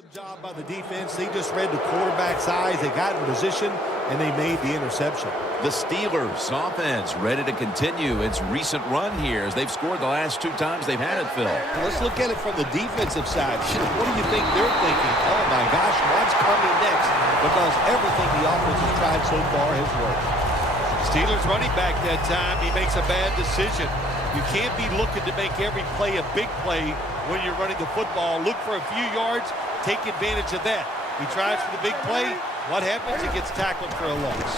Awesome job by the defense. They just read the quarterback's eyes. They got in position, and they made the interception. The Steelers offense ready to continue its recent run here as they've scored the last 2 times they've had it, Phil. Let's look at it from the defensive side. What do you think they're thinking? Oh, my gosh, what's coming next? Because everything the offense has tried so far has worked. Steelers running back that time, he makes a bad decision. You can't be looking to make every play a big play when you're running the football. Look for a few yards, take advantage of that. He tries for the big play. What happens? He gets tackled for a loss.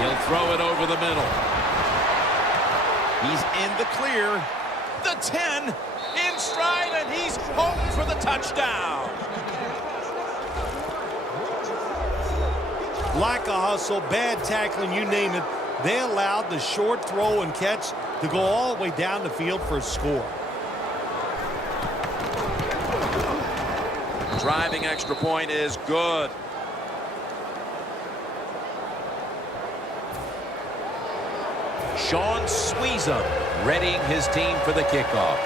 He'll throw it over the middle. He's in the clear. The 10 in stride, and he's home for the touchdown. Lack of hustle, bad tackling, you name it. They allowed the short throw and catch to go all the way down the field for a score. Driving extra point is good. Sean Sweezum readying his team for the kickoff.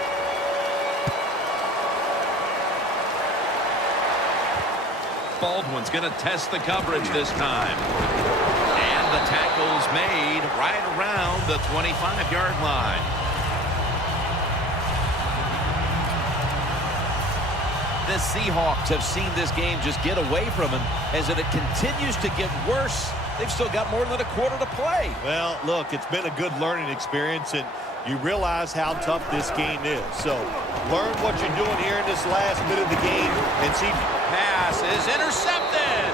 Baldwin's going to test the coverage this time. And the tackle's made right around the 25-yard line. The Seahawks have seen this game just get away from them as it continues to get worse. They've still got more than a quarter to play. Well, look, it's been a good learning experience, and you realize how tough this game is. So learn what you're doing here in this last bit of the game and see. Pass is intercepted.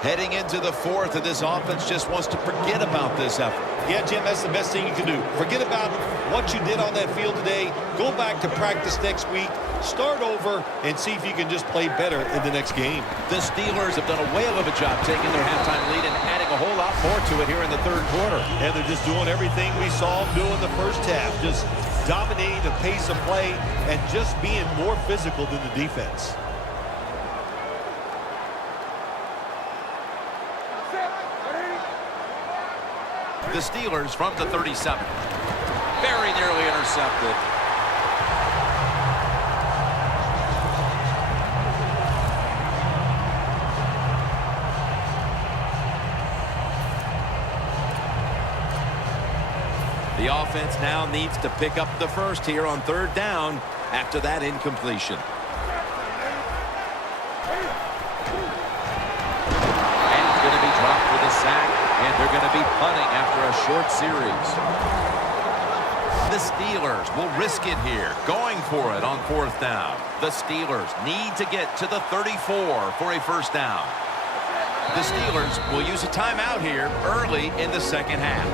Heading into the 4th, and this offense just wants to forget about this effort. Yeah, Jim, that's the best thing you can do. Forget about what you did on that field today. Go back to practice next week. Start over and see if you can just play better in the next game. The Steelers have done a whale of a job taking their halftime lead and adding a whole lot more to it here in the 3rd quarter. And they're just doing everything we saw them do in the first half. Just dominating the pace of play and just being more physical than the defense. The Steelers from the 37. Very nearly intercepted. The offense now needs to pick up the first here on 3rd down after that incompletion. And it's going to be dropped for the sack. And they're going to be punting after a short series. The Steelers will risk it here, going for it on 4th down. The Steelers need to get to the 34 for a first down. The Steelers will use a timeout here early in the 2nd half.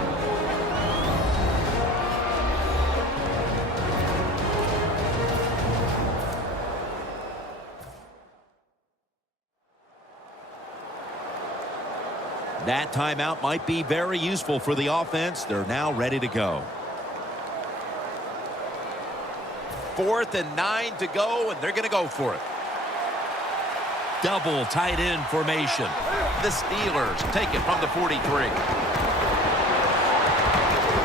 That timeout might be very useful for the offense. They're now ready to go. 4th and 9 to go, and they're going to go for it. Double tight end formation. The Steelers take it from the 43.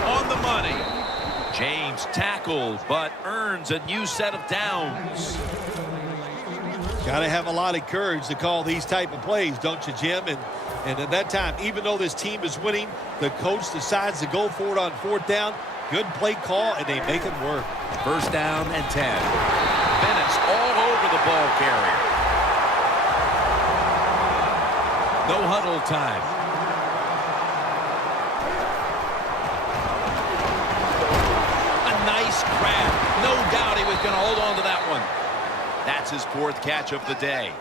On the money. James tackled, but earns a new set of downs. Got to have a lot of courage to call these type of plays, don't you, Jim? And at that time, even though this team is winning, the coach decides to go for it on 4th down. Good play call, and they make it work. First down and 10. Bennett's all over the ball carrier. No huddle time. A nice grab. No doubt he was going to hold on to that one. That's his 4th catch of the day.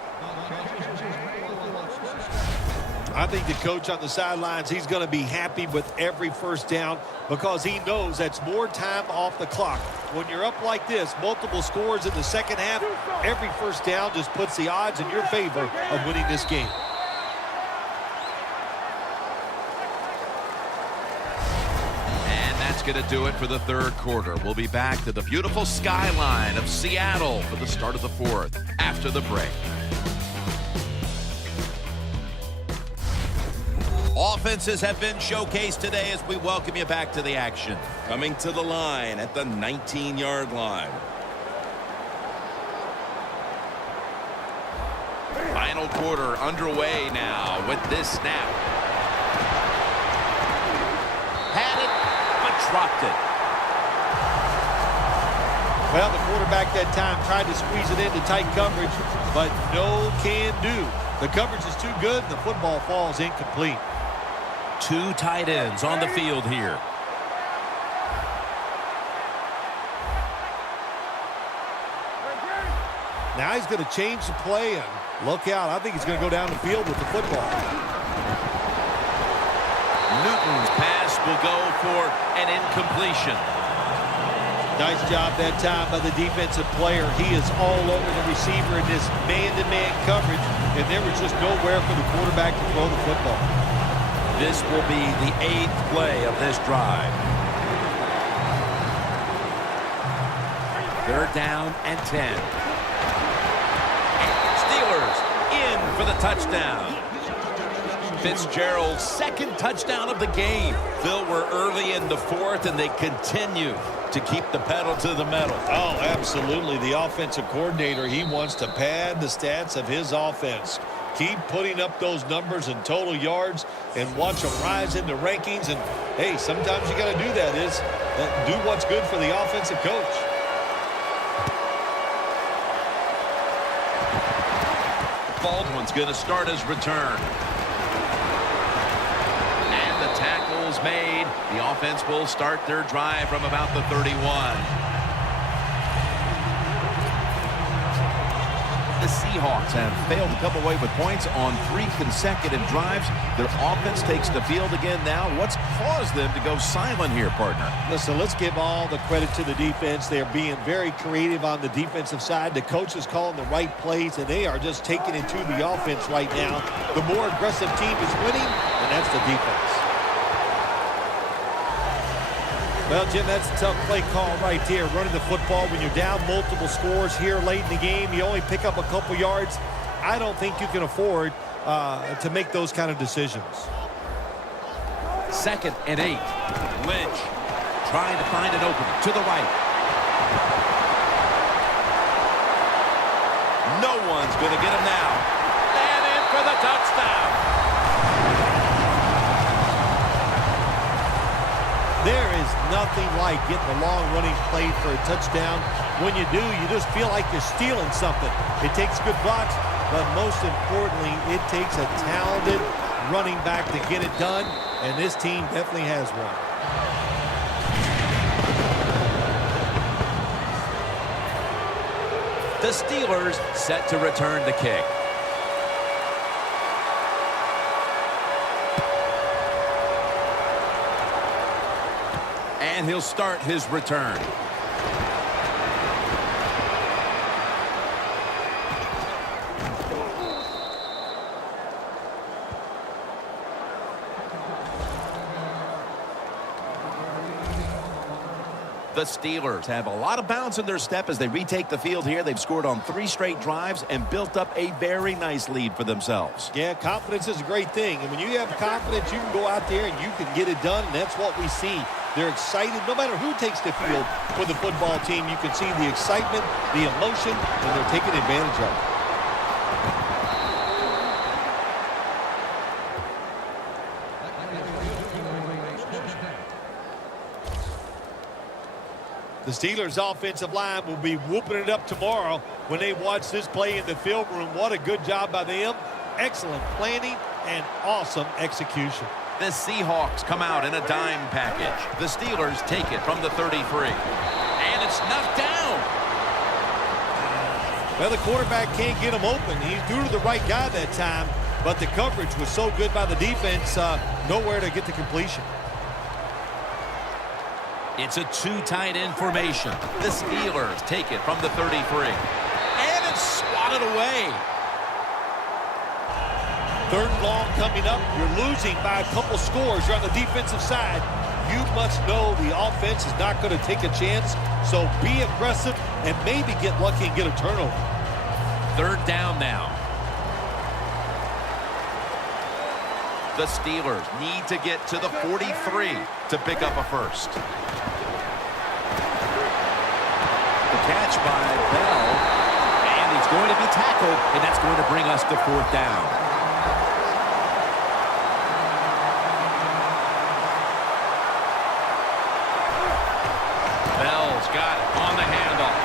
I think the coach on the sidelines, he's going to be happy with every first down because he knows that's more time off the clock. When you're up like this, multiple scores in the 2nd half, every first down just puts the odds in your favor of winning this game. And that's going to do it for the 3rd quarter. We'll be back to the beautiful skyline of Seattle for the start of the 4th after the break. Offenses have been showcased today as we welcome you back to the action. Coming to the line at the 19-yard line. Final quarter underway now with this snap. Had it, but dropped it. Well, the quarterback that time tried to squeeze it into tight coverage, but no can do. The coverage is too good, and the football falls incomplete. Two tight ends on the field here. Now he's going to change the play, and look out. I think he's going to go down the field with the football. Newton's pass will go for an incompletion. Nice job that time by the defensive player. He is all over the receiver in this man-to-man coverage, and there was just nowhere for the quarterback to throw the football. This will be the 8th play of this drive. 3rd down and 10. Steelers in for the touchdown. Fitzgerald's 2nd touchdown of the game. Phil, we're early in the 4th, and they continue to keep the pedal to the metal. Oh, absolutely. The offensive coordinator, he wants to pad the stats of his offense. Keep putting up those numbers in total yards and watch them rise in the rankings. And, hey, sometimes you got to do that is do what's good for the offensive coach. Baldwin's going to start his return. And the tackle's made. The offense will start their drive from about the 31. The Seahawks have failed to come away with points on 3 consecutive drives. Their offense takes the field again now. What's caused them to go silent here, partner? Listen, let's give all the credit to the defense. They're being very creative on the defensive side. The coach is calling the right plays, and they are just taking it to the offense right now. The more aggressive team is winning, and that's the defense. Well, Jim, that's a tough play call right there, running the football when you're down multiple scores here late in the game. You only pick up a couple yards. I don't think you can afford to make those kind of decisions. 2nd and 8. Lynch trying to find an opening to the right. No one's going to get him now. And in for the touchdown. There is nothing like getting a long running play for a touchdown. When you do, you just feel like you're stealing something. It takes good blocks, but most importantly, it takes a talented running back to get it done, and this team definitely has one. The Steelers set to return the kick. And he'll start his return. The Steelers have a lot of bounce in their step as they retake the field here. They've scored on 3 straight drives and built up a very nice lead for themselves. Yeah, confidence is a great thing. And when you have confidence, you can go out there and you can get it done. And that's what we see. They're excited. No matter who takes the field for the football team, you can see the excitement, the emotion, and they're taking advantage of it. The Steelers' offensive line will be whooping it up tomorrow when they watch this play in the film room. What a good job by them. Excellent planning and awesome execution. The Seahawks come out in a dime package. The Steelers take it from the 33. And it's knocked down. Well, the quarterback can't get him open. He's due to the right guy that time, but the coverage was so good by the defense, nowhere to get the completion. It's a 2 tight end formation. The Steelers take it from the 33. And it's swatted away. 3rd and long coming up. You're losing by a couple scores. You're on the defensive side. You must know the offense is not going to take a chance. So be aggressive and maybe get lucky and get a turnover. 3rd down now. The Steelers need to get to the 43 to pick up a first. The catch by Bell, and he's going to be tackled, and that's going to bring us to fourth down. Bell's got it on the handoff.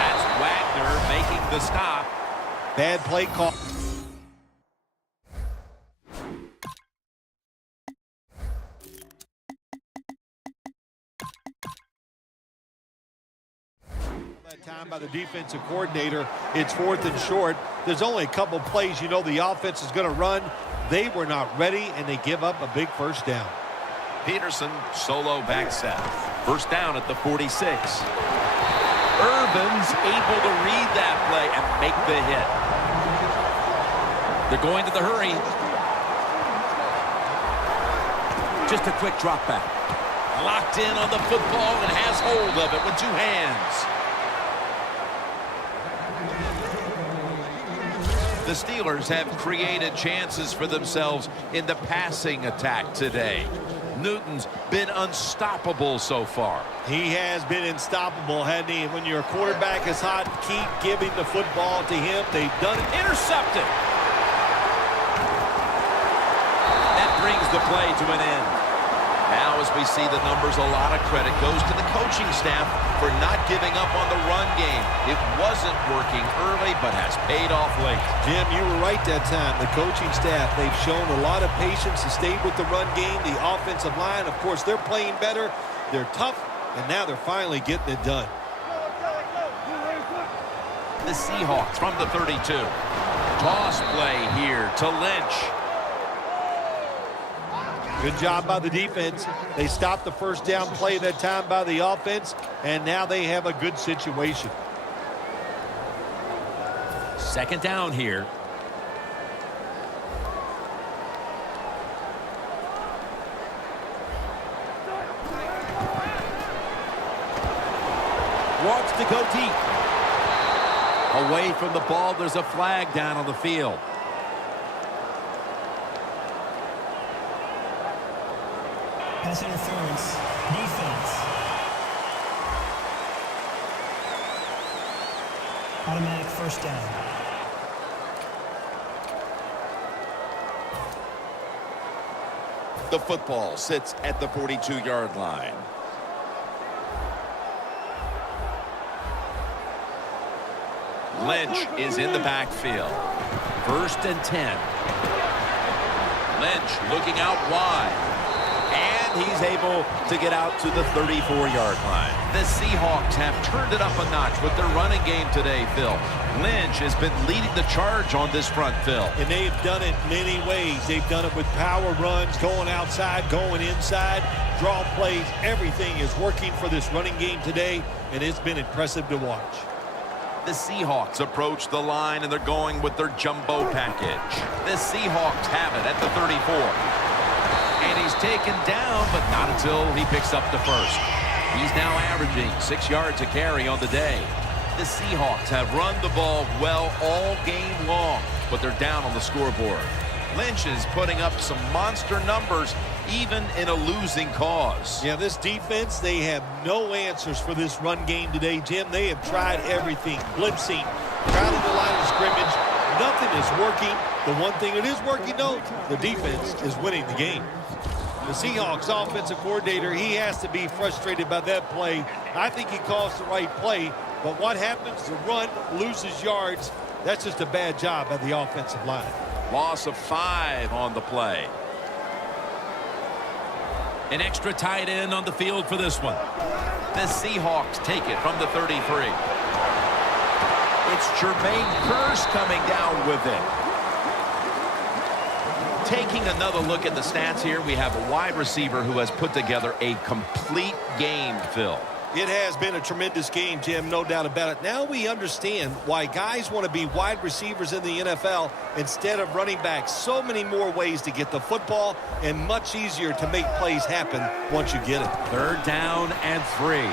That's Wagner making the stop. Bad play call. That time by the defensive coordinator. It's 4th and short. There's only a couple plays you know the offense is going to run. They were not ready, and they give up a big first down. Peterson solo back set. First down at the 46. Urban's able to read that play and make the hit. They're going to the hurry. Just a quick drop back. Locked in on the football and has hold of it with 2 hands. The Steelers have created chances for themselves in the passing attack today. Newton's been unstoppable so far. He has been unstoppable, hasn't he? When your quarterback is hot, keep giving the football to him. They've done it. Intercepted. That brings the play to an end. Now, as we see the numbers, a lot of credit goes to the coaching staff for not giving up on the run game. It wasn't working early, but has paid off late. Jim, you were right that time. The coaching staff, they've shown a lot of patience to stay with the run game. The offensive line, of course, they're playing better. They're tough, and now they're finally getting it done. The Seahawks from the 32. Toss play here to Lynch. Good job by the defense. They stopped the first down play that time by the offense, and now they have a good situation. Second down here. Wants to go deep. Away from the ball, there's a flag down on the field. Pass interference. Defense. Automatic first down. The football sits at the 42-yard line. Lynch is in the backfield. 1st and 10. Lynch looking out wide. And he's able to get out to the 34-yard line. The Seahawks have turned it up a notch with their running game today, Phil. Lynch has been leading the charge on this front, Phil. And they've done it many ways. They've done it with power runs, going outside, going inside, draw plays. Everything is working for this running game today, and it's been impressive to watch. The Seahawks approach the line, and they're going with their jumbo package. The Seahawks have it at the 34. And he's taken down, but not until he picks up the first. He's now averaging 6 yards a carry on the day. The Seahawks have run the ball well all game long, but they're down on the scoreboard. Lynch is putting up some monster numbers, even in a losing cause. Yeah, this defense, they have no answers for this run game today, Jim. They have tried everything, blitzing, crowding the line of scrimmage. Nothing is working. The one thing that is working, though, the defense is winning the game. The Seahawks offensive coordinator, he has to be frustrated by that play. I think he calls the right play, but what happens? The run loses yards. That's just a bad job by the offensive line. Loss of 5 on the play. An extra tight end on the field for this one. The Seahawks take it from the 33. It's Jermaine Kearse coming down with it. Taking another look at the stats here, we have a wide receiver who has put together a complete game, Phil. It has been a tremendous game, Jim, no doubt about it. Now we understand why guys want to be wide receivers in the NFL instead of running backs. So many more ways to get the football and much easier to make plays happen once you get it. 3rd down and 3.